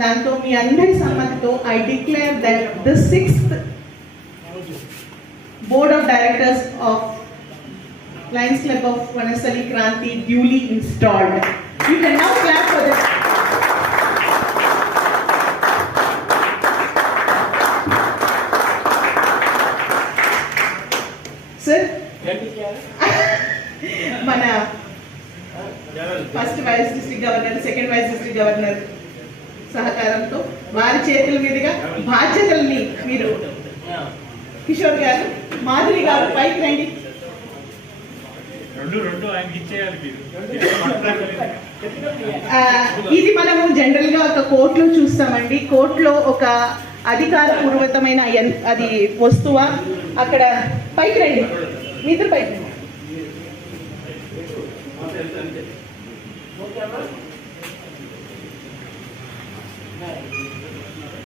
దాంతో మీ అందరి సమ్మతితో I declare that the sixth board of directors of Lions Club of Vanasthali Kranti duly installed you can now clap for this sir మన first vice district governor second vice district governor సహకారంతో వారి చేతుల మీదుగా బాధ్యతల్ని మీరు కిషోర్ గారు మాధురి గారు పైకి రండి. ఇది మనము జనరల్గా ఒక కోర్టులో చూస్తామండి. కోర్టులో ఒక అధికారపూర్వకమైన ఎన్- అది వస్తువా? అక్కడ పైకి రండి. మీతో పైకి రండి.